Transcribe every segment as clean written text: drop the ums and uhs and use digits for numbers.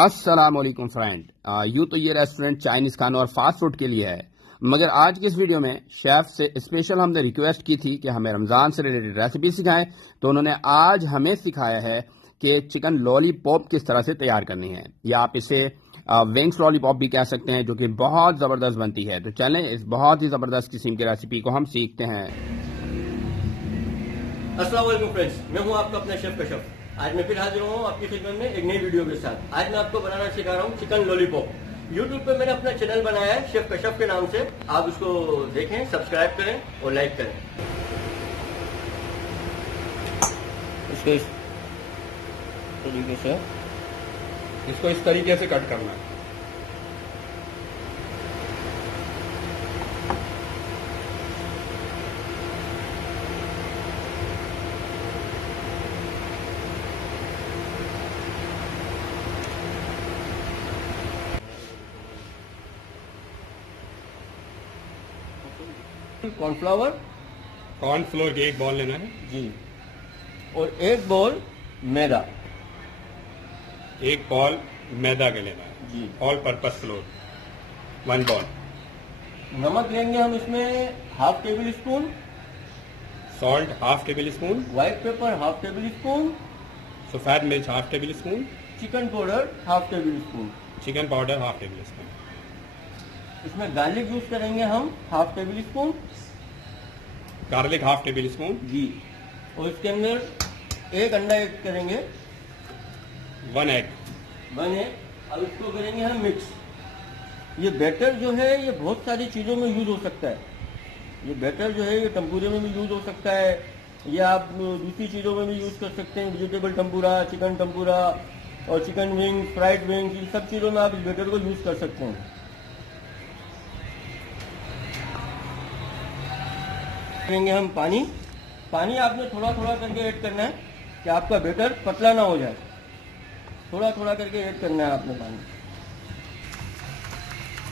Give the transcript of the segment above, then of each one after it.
अस्सलाम वालेकुम फ्रेंड। यूँ तो ये रेस्टोरेंट चाइनीज़ खाना और फास्ट फूड के लिए है, मगर आज की इस वीडियो में शेफ़ से स्पेशल हमने रिक्वेस्ट की थी कि हमें रमज़ान से रिलेटेड रेसिपी सिखाएं, तो उन्होंने आज हमें सिखाया है कि चिकन लॉलीपॉप किस तरह से तैयार करनी है, या आप इसे विंग्स लॉलीपॉप भी कह सकते हैं, जो कि बहुत ज़बरदस्त बनती है। तो चलें इस बहुत ही ज़बरदस्त किस्म की रेसिपी को हम सीखते हैं। अस्सलाम वालेकुम फ्रेंड्स, मैं हूं आपका अपना शेफ कशफ। आज मैं फिर हाजिर हूं आपकी खिदमत में एक नई वीडियो के साथ। आज मैं आपको बनाना सिखा रहा हूं चिकन लॉलीपॉप। यूट्यूब पे मैंने अपना चैनल बनाया है शेफ कशफ के नाम से। आप उसको देखें, सब्सक्राइब करें और लाइक करें। इसको इस तरीके से कट करना है। कॉर्नफ्लोर के एक बॉल लेना है जी, और एक बॉल मैदा, एक बॉल मैदा के लेना है जी, ऑल पर्पस फ्लोर 1 बॉल। नमक लेंगे हम इसमें half tablespoon, salt half tablespoon, white pepper half tablespoon, सफेद मिर्च half tablespoon, chicken powder half tablespoon, chicken powder half tablespoon. इसमें गार्लिक यूज करेंगे हम half tablespoon, garlic half tablespoon जी, और इसके अंदर एक अंडा ऐड करेंगे, 1 एग। अब इसको करेंगे हम मिक्स। ये बैटर जो है ये बहुत सारी चीज़ों में यूज हो सकता है। ये बैटर जो है ये टम्पूरे में भी यूज हो सकता है, या आप दूसरी चीज़ों में भी यूज कर सकते हैं, वेजिटेबल टम्पूरा, चिकन टम्पूरा और चिकन विंग, फ्राइड विंग, इन सब चीज़ों में आप इस बैटर को यूज कर सकते हैं। करेंगे हम पानी आपने थोड़ा थोड़ा करके ऐड करना है कि आपका बैटर पतला ना हो जाए। थोड़ा थोड़ा करके ऐड करना है आपने पानी।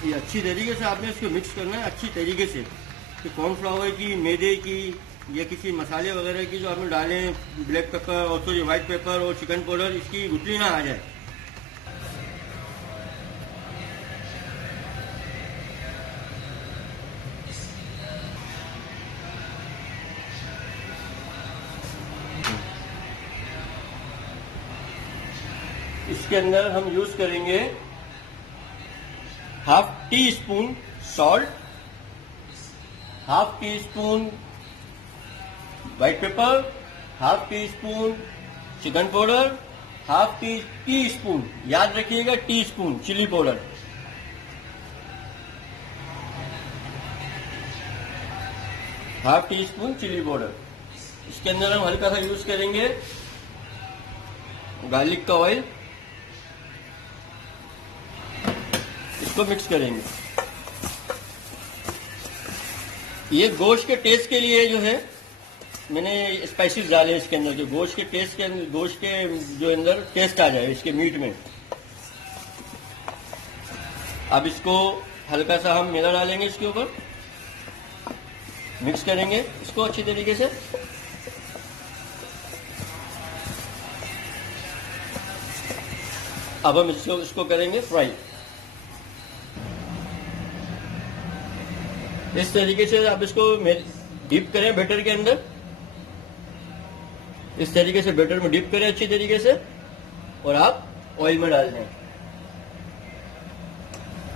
ये अच्छी तरीके से आपने इसको मिक्स करना है, अच्छी तरीके से, कि कॉर्नफ्लावर की, मैदे की या किसी मसाले वगैरह की जो आपने डाले, ब्लैक पेपर और सॉरी व्हाइट पेपर और चिकन पाउडर, इसकी गुठली ना आ जाए। इसके अंदर हम यूज करेंगे half teaspoon salt, half teaspoon white pepper, half teaspoon chicken powder, half teaspoon, याद रखिएगा teaspoon chilli powder, half teaspoon chilli powder. इसके अंदर हम हल्का सा यूज करेंगे गार्लिक का ऑयल, इसको मिक्स करेंगे। ये गोश्त के टेस्ट के लिए जो है मैंने स्पाइसेस डाले इसके अंदर, जो गोश्त के टेस्ट के अंदर, गोश्त के जो अंदर टेस्ट आ जाए इसके मीट में। अब इसको हल्का सा हम मैदा डालेंगे, इसके ऊपर मिक्स करेंगे इसको अच्छी तरीके से। अब हम इसको करेंगे फ्राई। इस तरीके से आप इसको डीप करें बैटर के अंदर, इस तरीके से बैटर में डीप करें अच्छी तरीके से, और आप ऑयल में डाल दें।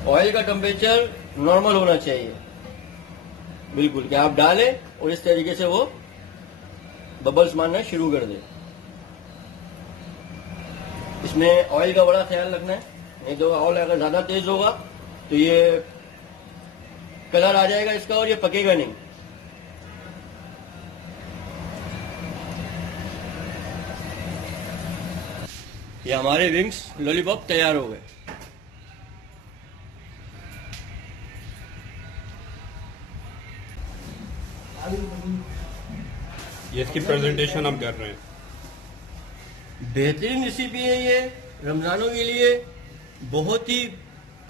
ऑयल का टेम्परेचर नॉर्मल होना चाहिए बिल्कुल, कि आप डालें और इस तरीके से वो बबल्स मारना शुरू कर दे। इसमें ऑयल का बड़ा ख्याल रखना है, नहीं तो ऑयल अगर ज्यादा तेज होगा तो ये कलर आ जाएगा इसका और ये पकेगा नहीं। ये हमारे विंग्स लॉलीपॉप तैयार हो गए। ये इसकी प्रेजेंटेशन हम कर रहे हैं। बेहतरीन रेसिपी है ये, रमजानों के लिए बहुत ही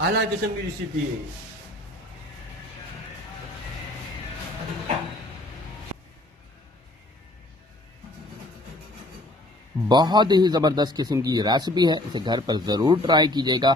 आला किस्म की रेसिपी है ये। बहुत ही ज़बरदस्त किस्म की रेसिपी है, इसे घर पर ज़रूर ट्राई कीजिएगा